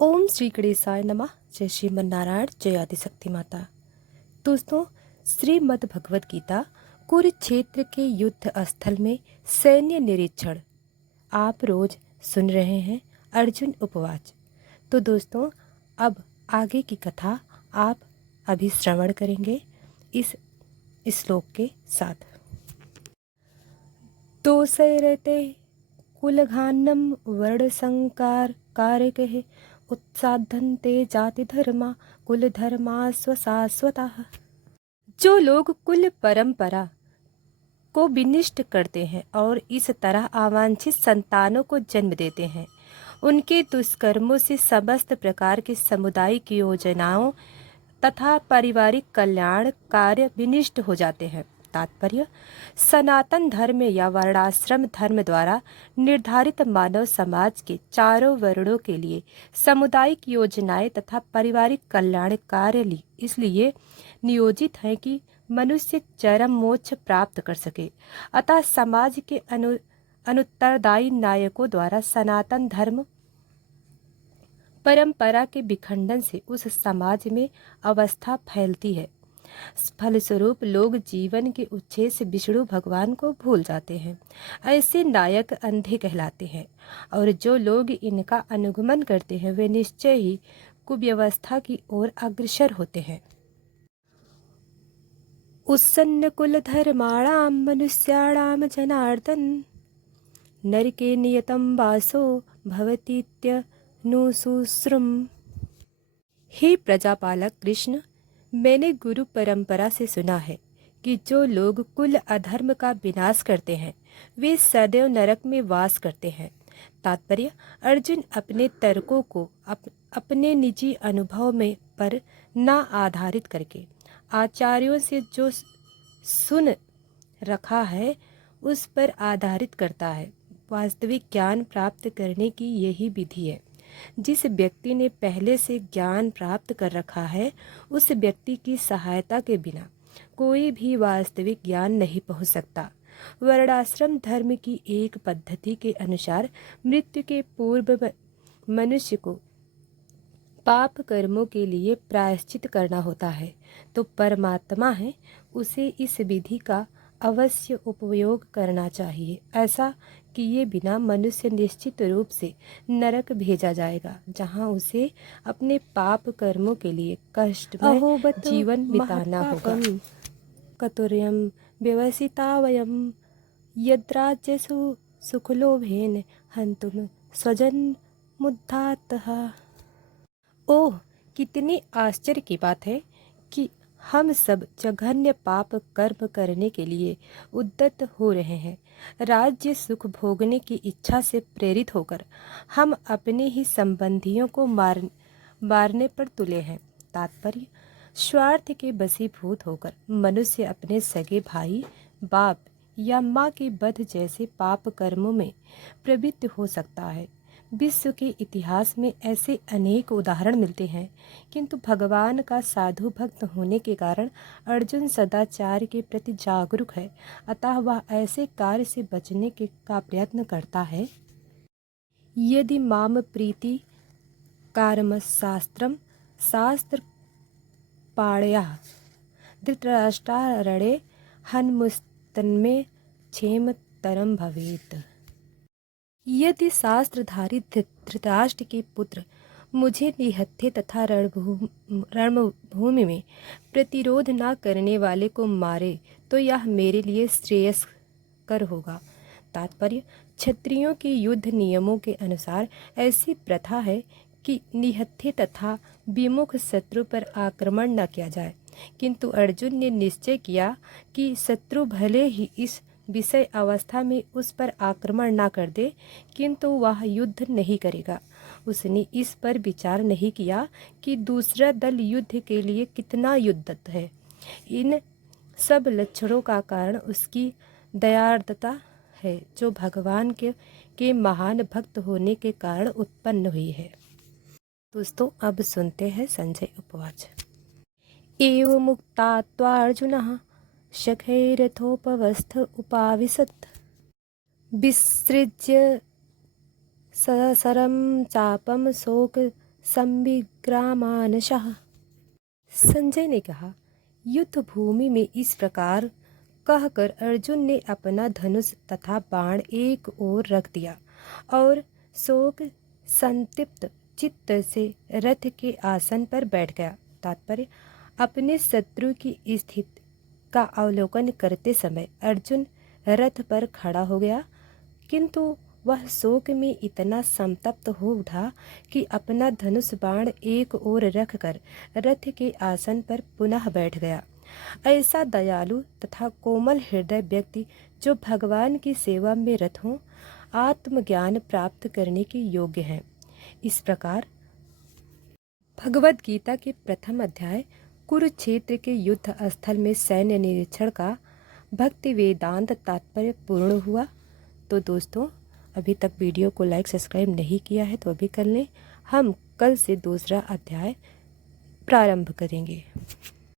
ओम श्री गणेशाय नमः। जय श्रीमन नारायण, जय आदिशक्ति माता। दोस्तों, श्रीमद् भगवत गीता कुरुक्षेत्र के युद्ध स्थल में सैन्य निरीक्षण आप रोज सुन रहे हैं। अर्जुन उपवाच। तो दोस्तों, अब आगे की कथा आप अभी श्रवण करेंगे इस श्लोक के साथ। दोषैरते कुलघान्नं वर्णसंकार कारकः उत्साधन्ते जाति धर्मा कुल धर्मा स्वशाश्वतः। जो लोग कुल परंपरा को विनिष्ट करते हैं और इस तरह अवांछित संतानों को जन्म देते हैं, उनके दुष्कर्मों से समस्त प्रकार की सामुदायिक योजनाओं तथा पारिवारिक कल्याण कार्य विनिष्ट हो जाते हैं। तात्पर्य, सनातन धर्म या वर्णाश्रम धर्म द्वारा निर्धारित मानव समाज के चारों वर्णों के लिए सामुदायिक योजनाएं तथा पारिवारिक कल्याण कार्य इसलिए नियोजित हैं कि मनुष्य चरम मोक्ष प्राप्त कर सके। अतः समाज के अनुत्तरदायी नायकों द्वारा सनातन धर्म परंपरा के विखंडन से उस समाज में अवस्था फैलती है। फलस्वरूप लोग जीवन के उच्छेद से विष्णु भगवान को भूल जाते हैं। ऐसे नायक अंधे कहलाते हैं, और जो लोग इनका अनुगमन करते हैं वे निश्चय ही कुव्यवस्था की ओर अग्रसर होते हैं। उत्सन्न कुल धर्माणाम मनुष्याणाम जनार्दन नरके नियतम वासो भवतीत्यनुशुश्रुम। हे प्रजापालक कृष्ण, मैंने गुरु परंपरा से सुना है कि जो लोग कुल अधर्म का विनाश करते हैं वे सदैव नरक में वास करते हैं। तात्पर्य, अर्जुन अपने तर्कों को अपने निजी अनुभव में पर न आधारित करके आचार्यों से जो सुन रखा है उस पर आधारित करता है। वास्तविक ज्ञान प्राप्त करने की यही विधि है। जिस व्यक्ति ने पहले से ज्ञान प्राप्त कर रखा है उस व्यक्ति की सहायता के बिना कोई भी वास्तविक ज्ञान नहीं पहुंच सकता। वर्णाश्रम धर्म की एक पद्धति के अनुसार मृत्यु के पूर्व मनुष्य को पाप कर्मों के लिए प्रायश्चित करना होता है। तो परमात्मा है, उसे इस विधि का अवश्य उपयोग करना चाहिए। ऐसा किए बिना मनुष्य निश्चित रूप से नरक भेजा जाएगा, जहां उसे अपने पाप कर्मों के लिए कष्टमय जीवन बिताना होगा। कतुर्यम व्यवसिता वयम यद्राज्यसु सुखलोभेन हन्तुम स्वजन मुद्धातः। ओह, कितनी आश्चर्य की बात है कि हम सब जघन्य पाप कर्म करने के लिए उद्यत हो रहे हैं। राज्य सुख भोगने की इच्छा से प्रेरित होकर हम अपने ही संबंधियों को मारने पर तुले हैं। तात्पर्य, स्वार्थ के वशीभूत होकर मनुष्य अपने सगे भाई, बाप या माँ के वध जैसे पाप कर्मों में प्रवृत्त हो सकता है। विश्व के इतिहास में ऐसे अनेक उदाहरण मिलते हैं, किंतु भगवान का साधु भक्त होने के कारण अर्जुन सदाचार के प्रति जागरूक है। अतः वह ऐसे कार्य से बचने का प्रयत्न करता है। यदि माम प्रीति कारम शास्त्रम शास्त्र पाणया धृतराष्ट्रारणे हन्मुस्तन्मे क्षेम तरम भवेत। यदि शास्त्रधारी धृतराष्ट्र के पुत्र मुझे निहत्थे तथा रणभूमि में प्रतिरोध न करने वाले को मारे तो यह मेरे लिए श्रेयस्कर होगा। तात्पर्य, क्षत्रियों के युद्ध नियमों के अनुसार ऐसी प्रथा है कि निहत्थे तथा विमुख शत्रु पर आक्रमण न किया जाए, किंतु अर्जुन ने निश्चय किया कि शत्रु भले ही इस विषय अवस्था में उस पर आक्रमण न कर दे, किंतु वह युद्ध नहीं करेगा। उसने इस पर विचार नहीं किया कि दूसरा दल युद्ध के लिए कितना युद्धत है। इन सब लक्षणों का कारण उसकी दयार्द्रता है, जो भगवान के महान भक्त होने के कारण उत्पन्न हुई है। दोस्तों, अब सुनते हैं संजय उपवाच। एव मुक्तात्वार्जुनः शखैरथोपवस्थ उपाविशत् विसृज्य ससरं चापं शोक संविग्रामानशः। संजय ने कहा, युद्ध भूमि में इस प्रकार कहकर अर्जुन ने अपना धनुष तथा बाण एक ओर रख दिया और शोक संतप्त चित्त से रथ के आसन पर बैठ गया। तात्पर्य, अपने शत्रु की स्थिति का अवलोकन करते समय अर्जुन रथ पर खड़ा हो गया, किंतु वह शोक में इतना संतप्त हो उठा कि अपना धनुष बाण एक ओर रखकर रथ के आसन पर पुनः बैठ गया। ऐसा दयालु तथा कोमल हृदय व्यक्ति जो भगवान की सेवा में रत हों, आत्मज्ञान प्राप्त करने के योग्य हैं। इस प्रकार भगवद गीता के प्रथम अध्याय कुरुक्षेत्र के युद्ध स्थल में सैन्य निरीक्षण का भक्ति वेदांत तात्पर्य पूर्ण हुआ। तो दोस्तों, अभी तक वीडियो को लाइक सब्सक्राइब नहीं किया है तो अभी कर लें। हम कल से दूसरा अध्याय प्रारंभ करेंगे।